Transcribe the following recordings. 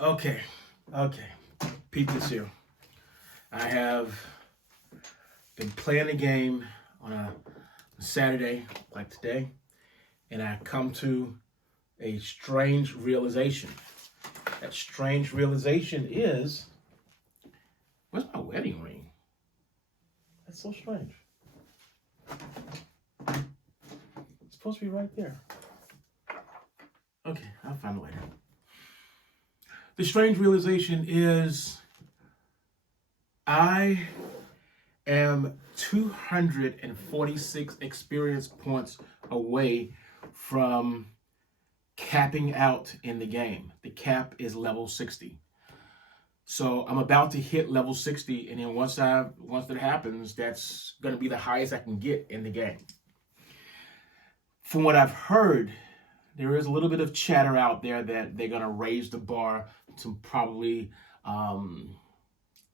Okay, okay. Peep this here. I have been playing the game on a Saturday like today, and I come to a strange realization. That strange realization is, where's my wedding ring? That's so strange. It's supposed to be right there. Okay, I'll find it later. The strange realization is I am 246 experience points away from capping out in the game. The cap is level 60. So I'm about to hit level 60, and then once that happens, that's gonna be the highest I can get in the game. From what I've heard, there is a little bit of chatter out there that they're gonna raise the bar to probably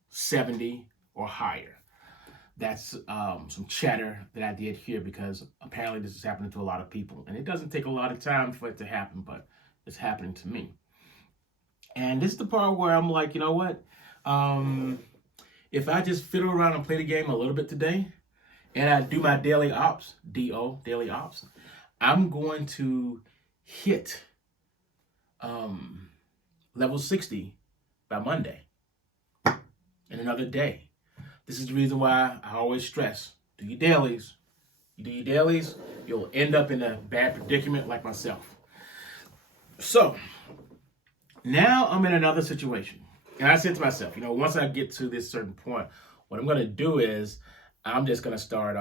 70 or higher. That's some chatter that I did hear because apparently this is happening to a lot of people. And it doesn't take a lot of time for it to happen, but it's happening to me. And this is the part where I'm like, you know what? If I just fiddle around and play the game a little bit today, and I do my daily ops, daily ops, I'm going to hit level 60 by Monday in another day. This is the reason why I always stress, do your dailies. You do your dailies, you'll end up in a bad predicament like myself. So, now I'm in another situation. And I said to myself, once I get to this certain point, what I'm going to do is I'm just going to start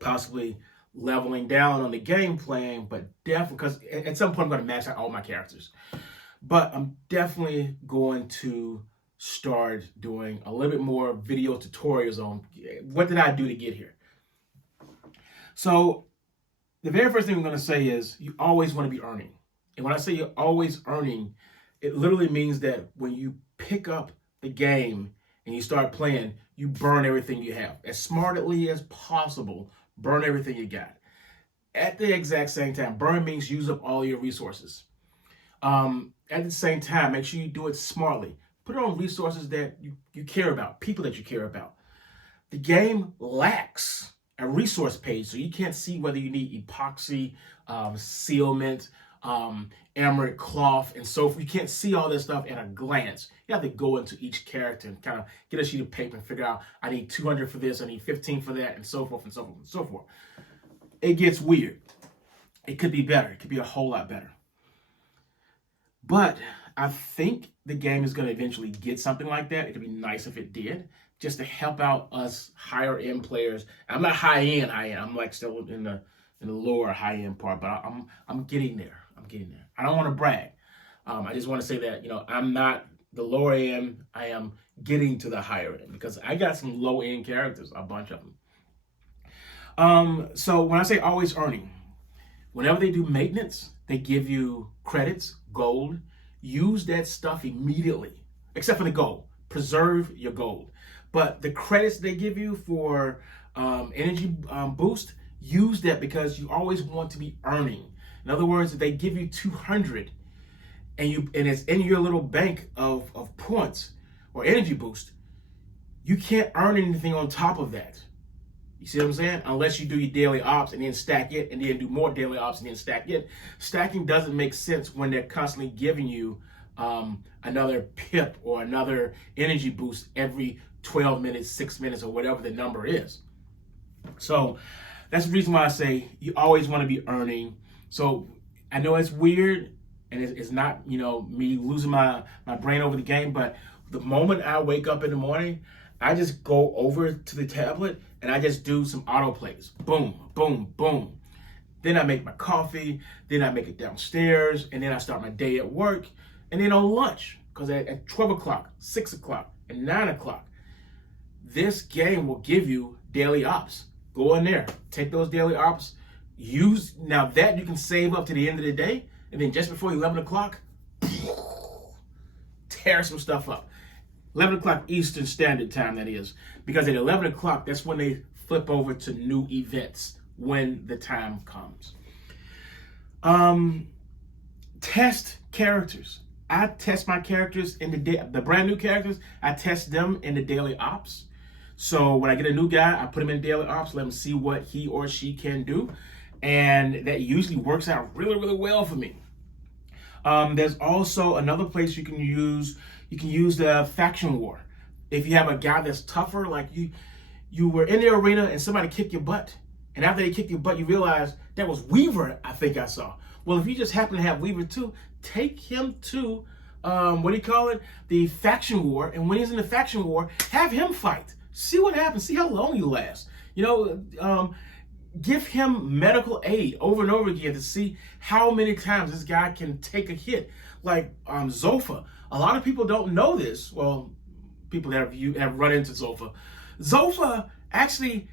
possibly leveling down on the game playing, but definitely, because at some point I'm going to max out all my characters. But I'm definitely going to start doing a little bit more video tutorials on what did I do to get here. So the very first thing I'm going to say is you always want to be earning. And when I say you're always earning, it literally means that when you pick up the game and you start playing, you burn everything you have. As smartly as possible, burn everything you got. At the exact same time, burn means use up all your resources. At the same time, make sure you do it smartly. Put it on resources that you care about, people that you care about. The game lacks a resource page, so you can't see whether you need epoxy, sealment, emerald cloth, and so forth. You can't see all this stuff at a glance. You have to go into each character and kind of get a sheet of paper and figure out, I need 200 for this, I need 15 for that, and so forth and so forth and so forth. It gets weird. It could be better. It could be a whole lot better. But I think the game is going to eventually get something like that. It could be nice if it did, just to help out us higher end players. I'm not high end. I'm like still in the lower high end part, but I'm getting there. I don't want to brag. I just want to say that I'm not the lower end. I am getting to the higher end because I got some low end characters, a bunch of them. So when I say always earning, whenever they do maintenance, they give you credits, gold. Use that stuff immediately, except for the gold. Preserve your gold. But the credits they give you for energy boost, use that because you always want to be earning. In other words, if they give you 200 and it's in your little bank of points or energy boost, you can't earn anything on top of that. You see what I'm saying? Unless you do your daily ops and then stack it and then do more daily ops and then stack it. Stacking doesn't make sense when they're constantly giving you another pip or another energy boost every 12 minutes, 6 minutes, or whatever the number is. So that's the reason why I say you always want to be earning. So I know it's weird and it's not, me losing my brain over the game, but the moment I wake up in the morning, I just go over to the tablet and I just do some auto plays. Boom, boom, boom. Then I make my coffee. Then I make it downstairs. And then I start my day at work. And then on lunch, because at 12 o'clock, 6 o'clock, and 9 o'clock, this game will give you daily ops. Go in there. Take those daily ops. Now that you can save up to the end of the day. And then just before 11 o'clock, tear some stuff up. 11 o'clock Eastern Standard Time, that is. Because at 11 o'clock, that's when they flip over to new events when the time comes. Test characters. I test my characters in the brand new characters. I test them in the daily ops. So when I get a new guy, I put him in daily ops, let him see what he or she can do, and that usually works out really, really well for me. There's also another place you can use. You can use the faction war. If you have a guy that's tougher, like you were in the arena and somebody kicked your butt, and after they kicked your butt, you realize that was Weaver. I think I saw. Well, if you just happen to have Weaver too, take him to what do you call it? The faction war, and when he's in the faction war, have him fight. See what happens. See how long you last. You know, give him medical aid over and over again to see how many times this guy can take a hit. Like Zofa. A lot of people don't know this. Well, people that have run into Zofa. Zofa actually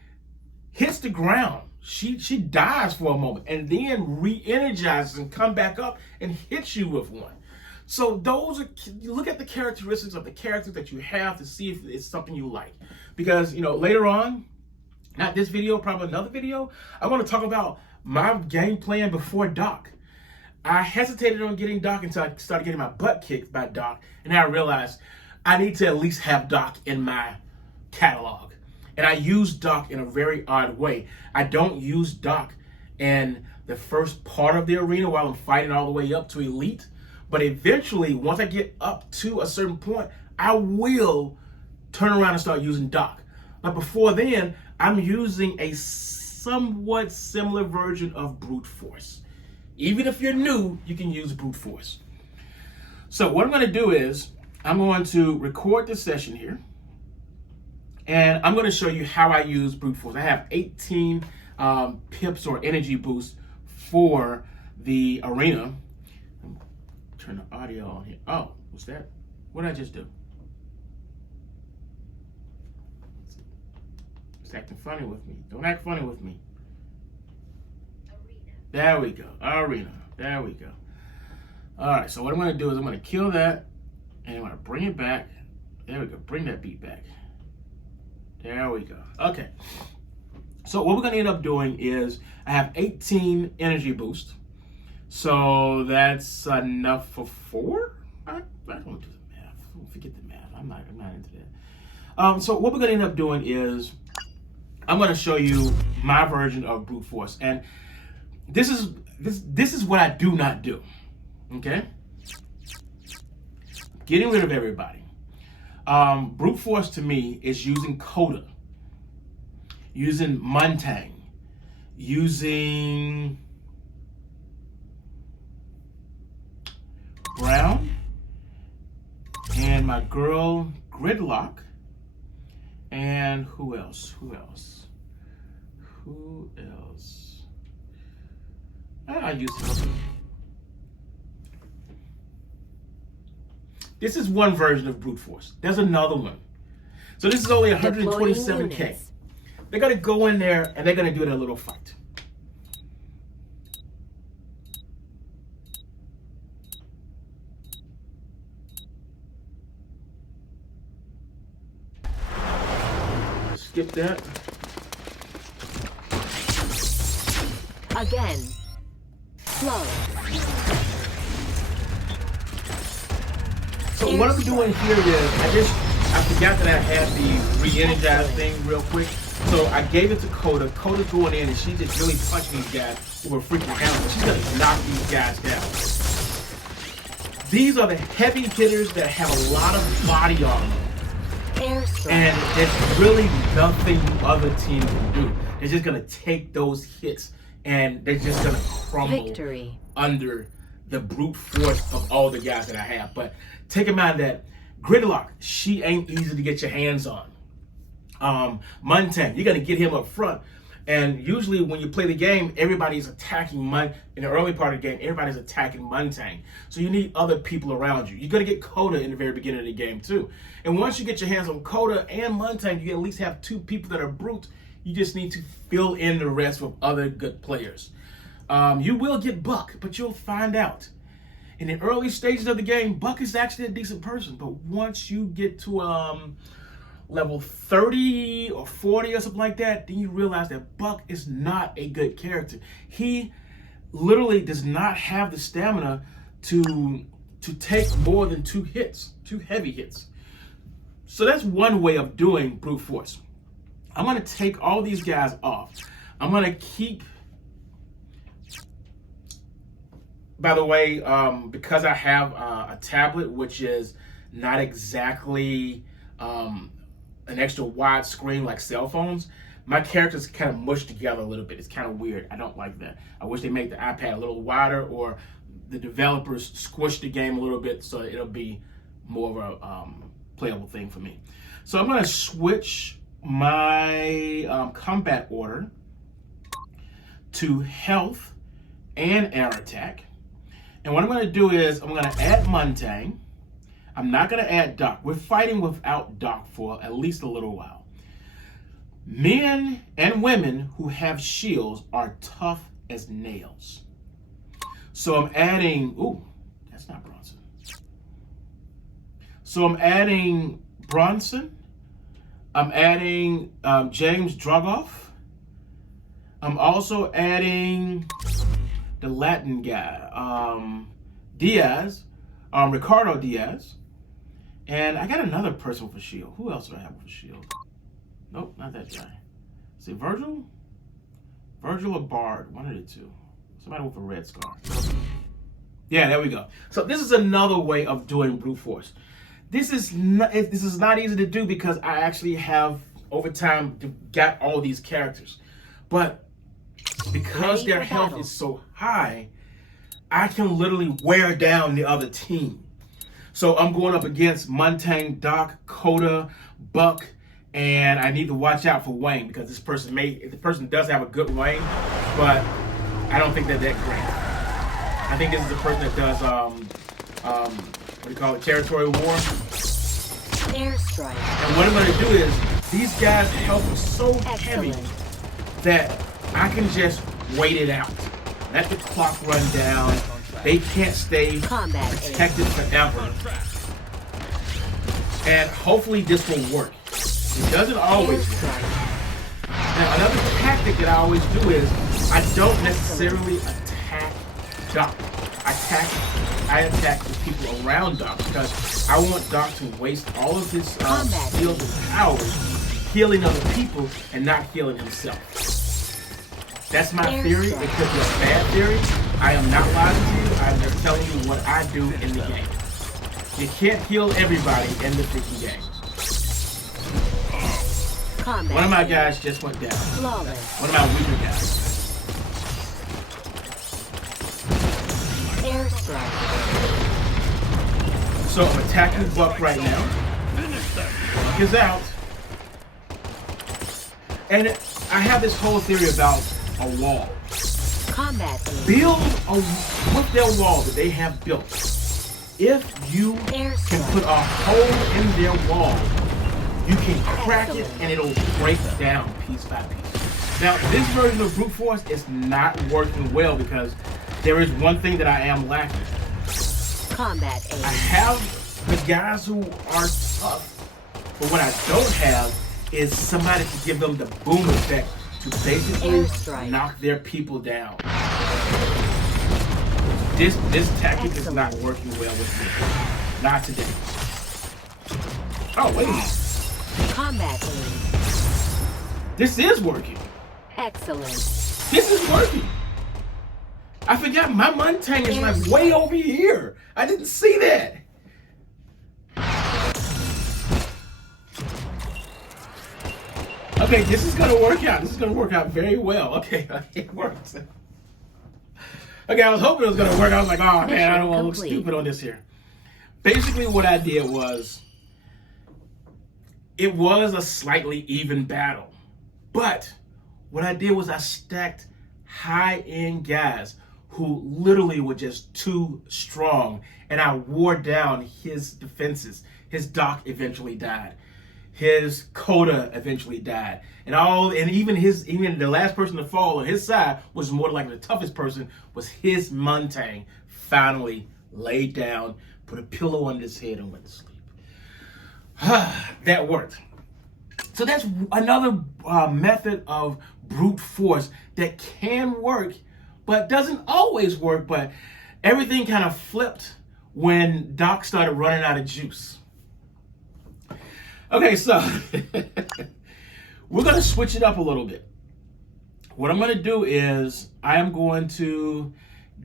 hits the ground. She dies for a moment and then re-energizes and come back up and hits you with one. So those are, you look at the characteristics of the characters that you have to see if it's something you like. Because, you know, later on, not this video, probably another video, I want to talk about my game plan before Doc. I hesitated on getting Doc until I started getting my butt kicked by Doc, and then I realized I need to at least have Doc in my catalog. And I use Doc in a very odd way. I don't use Doc in the first part of the arena while I'm fighting all the way up to Elite, but eventually, once I get up to a certain point, I will turn around and start using Doc. But before then, I'm using a somewhat similar version of brute force. Even if you're new, you can use brute force. So what I'm going to do is I'm going to record this session here, and I'm going to show you how I use brute force. I have 18 pips or energy boosts for the arena. Turn the audio on here. Oh, what's that? What did I just do? It's acting funny with me. Don't act funny with me. Arena. There we go. Arena. There we go. All right, so what I'm going to do is I'm going to kill that, and I'm going to bring it back. There we go. Bring that beat back. There we go. Okay. So what we're going to end up doing is I have 18 energy boosts. So that's enough for 4? I don't do the math. Forget the math. I'm not into that. So what we're going to end up doing is I'm going to show you my version of brute force, and this is what I do not do. Okay, getting rid of everybody. Brute force to me is using Coda, using Muntang, using Brown, and my girl Gridlock, and who else? I use something. This is one version of brute force. There's another one. So this is only 127K. They're gonna go in there and they're gonna do their little fight. Skip that. Again. Slow. So what I'm doing here is I forgot that I had the re-energize thing real quick. So I gave it to Coda. Coda's going in and she's just really punching these guys who are freaking hammer. She's gonna knock these guys down. These are the heavy hitters that have a lot of body on them. And there's really nothing the other team can do. They're just gonna take those hits and they're just gonna crumble under the brute force of all the guys that I have. But take in mind that Gridlock, she ain't easy to get your hands on. Muntang, you're gonna get him up front. And usually when you play the game, everybody's attacking in the early part of the game, everybody's attacking Muntang. So you need other people around you. You're gonna get Coda in the very beginning of the game too. And once you get your hands on Coda and Muntang, you at least have 2 people that are brute. You just need to fill in the rest with other good players. You will get Buck, but you'll find out. In the early stages of the game, Buck is actually a decent person, but once you get to level 30 or 40 or something like that, then you realize that Buck is not a good character. He literally does not have the stamina to to take more than 2 hits, 2 heavy hits. So that's one way of doing brute force. I'm going to take all these guys off. I'm going to keep, by the way, because I have a tablet, which is not exactly an extra wide screen like cell phones, my characters kind of mushed together a little bit. It's kind of weird. I don't like that. I wish they made the iPad a little wider, or the developers squished the game a little bit so it'll be more of a playable thing for me. So I'm going to switch my combat order to health and air attack. And what I'm going to do is I'm going to add Montaigne. I'm not going to add Doc. We're fighting without Doc for at least a little while. Men and women who have shields are tough as nails. So I'm adding, ooh, that's not Bronson. So I'm adding Bronson. I'm adding James Drogoff. I'm also adding the Latin guy, Diaz, Ricardo Diaz. And I got another person with a shield. Who else do I have with a shield? Nope, not that guy. Is it Virgil? Virgil or Bard? One of the two. Somebody with a red scar. Yeah, there we go. So this is another way of doing brute force. This is not easy to do because I actually have, over time, got all these characters. But because their health is so high, I can literally wear down the other team. So I'm going up against Montaigne, Doc, Coda, Buck, and I need to watch out for Wayne because the person does have a good Wayne, but I don't think they're that great. I think this is the person that does what do you call it, territory war. Airstrike. And what I'm going to do is these guys' health is so heavy that I can just wait it out. Let the clock run down. They can't stay protected forever. And hopefully this will work. It doesn't always work. Now, another tactic that I always do is I don't necessarily attack Doc. I attack the people around Doc because I want Doc to waste all of his skills and powers healing other people and not healing himself. That's my theory. It could be a bad theory. I am not lying to you. I'm just telling you what I do in the game. You can't heal everybody in the freaking game. One of my guys just went down. One of my weaker guys. So I'm attacking Buck right now. Buck is out. And I have this whole theory about a wall. Build with their wall that they have built. If you can put a hole in their wall, you can crack it and it'll break down piece by piece. Now, this version of brute force is not working well because there is one thing that I am lacking. I have the guys who are tough, but what I don't have is somebody to give them the boom effect to basically knock their people down. This tactic is not working well with me. Not today. Oh, wait a minute. This is working. Excellent. This is working. I forgot my Montaigne is like way over here. I didn't see that. Okay, this is gonna work out. This is gonna work out very well. Okay, it works. Okay, I was hoping it was gonna work. I was like, oh man, I don't want to look stupid on this here. Basically, what I did was, it was a slightly even battle, but what I did was I stacked high-end guys who literally were just too strong, and I wore down his defenses. His Doc eventually died. His Coda eventually died. And even the last person to fall on his side was more likely the toughest person, was his Montaigne finally laid down, put a pillow under his head and went to sleep. That worked. So that's another method of brute force that can work, but doesn't always work. But everything kind of flipped when Doc started running out of juice. Okay, so we're going to switch it up a little bit. What I'm going to do is I am going to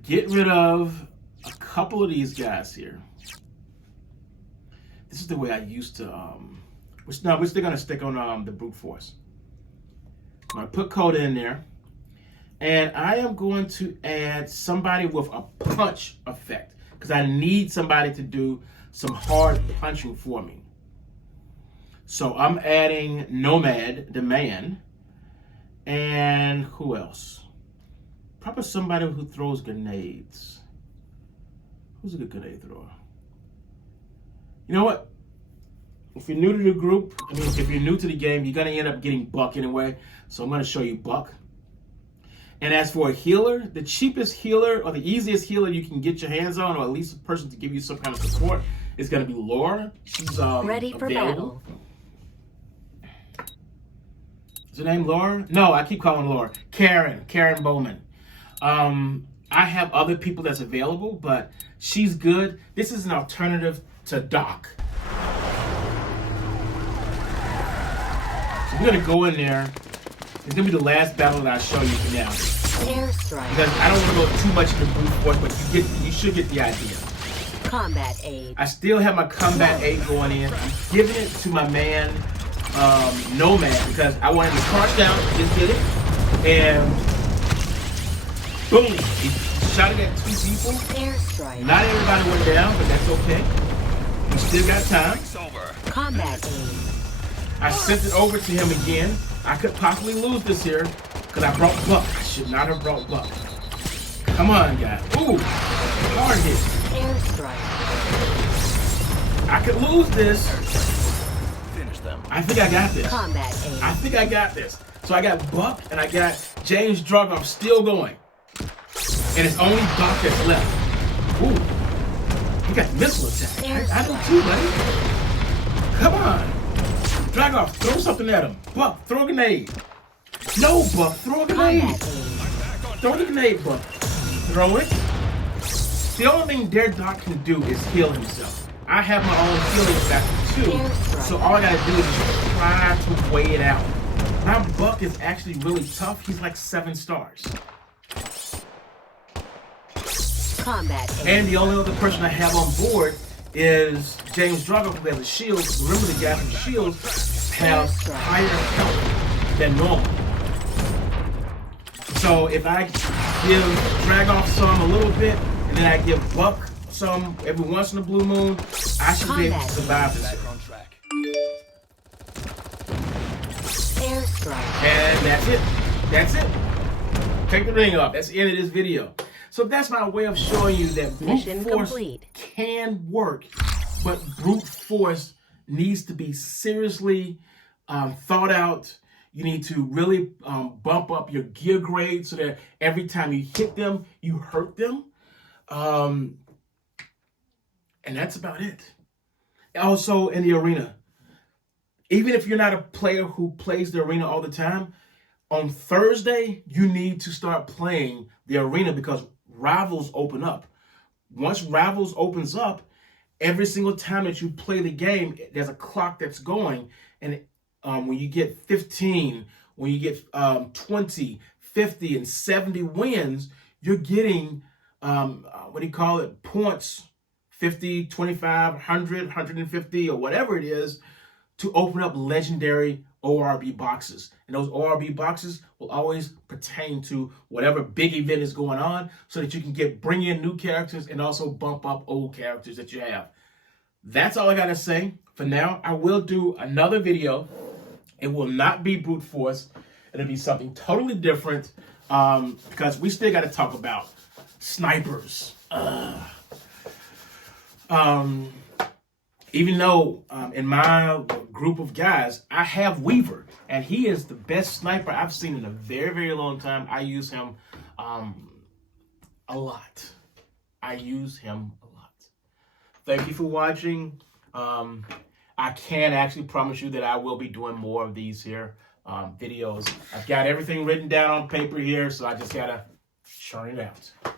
get rid of a couple of these guys here. This is the way I used to, we're still going to stick on the brute force. I'm going to put Coda in there. And I am going to add somebody with a punch effect, because I need somebody to do some hard punching for me. So I'm adding Nomad, the man. And who else? Probably somebody who throws grenades. Who's a good grenade thrower? You know what? If you're new to the group, if you're new to the game, you're going to end up getting Buck anyway. So I'm going to show you Buck. And as for a healer, the cheapest healer or the easiest healer you can get your hands on, or at least a person to give you some kind of support, is going to be Laura. She's ready for available. Battle. Is her name Laura? No, I keep calling Laura. Karen Bowman. I have other people that's available, but she's good. This is an alternative to Doc. So we're going to go in there. It's going to be the last battle that I show you for now. Airstrike. Because I don't want to go too much into brute force, but you should get the idea. Combat aid. I still have my combat aid going in. I'm giving it to my man, Nomad, because I want him to crouch down, just get it, and boom, he shot it at 2 people. Airstrike. Not everybody went down, but that's okay. We still got time. Combat aid. I sent it over to him again. I could possibly lose this here because I brought Buck. I should not have brought Buck. Come on, guys. Ooh, hard hit. Airstrike. I could lose this. Finish them. I think I got this. Combat aid. I think I got this. So I got Buck and I got James Drugoff still going. And it's only Doc that's left. Ooh, he got missile attack. I do too, buddy. Come on. Drugoff, throw something at him. Buck, throw a grenade. No, Buck, throw a grenade. Throw the grenade, Buck. Throw it. The only thing their Doc can do is heal himself. I have my own healing factor too. So all I gotta do is just try to weigh it out. My Buck is actually really tough. He's like 7 stars. Combat aid. And the only other person I have on board is James Drugoff, who has a shield. Remember, the guys with shields have higher health than normal. So if I give Drugoff some a little bit, and then I give Buck some every once in a blue moon, I should be able to survive this. Airstrike. And that's it. That's it. Take the ring off. That's the end of this video. So that's my way of showing you that brute Mission force complete. can work, but brute force needs to be seriously thought out. You need to really bump up your gear grade so that every time you hit them, you hurt them. And that's about it. Also in the arena, even if you're not a player who plays the arena all the time, on Thursday, you need to start playing the arena because Rivals open up. Once Rivals opens up, every single time that you play the game, there's a clock that's going. And when you get 15, when you get 20, 50, and 70 wins, you're getting, points, 50, 25, 100, 150, or whatever it is, to open up legendary ORB boxes. And those ORB boxes will always pertain to whatever big event is going on so that you can bring in new characters and also bump up old characters that you have. That's all I got to say. For now, I will do another video. It will not be brute force. It'll be something totally different because we still got to talk about snipers. Even though in my group of guys, I have Weaver, and he is the best sniper I've seen in a very, very long time. I use him a lot. Thank you for watching. I can actually promise you that I will be doing more of these here videos. I've got everything written down on paper here, so I just got to churn it out.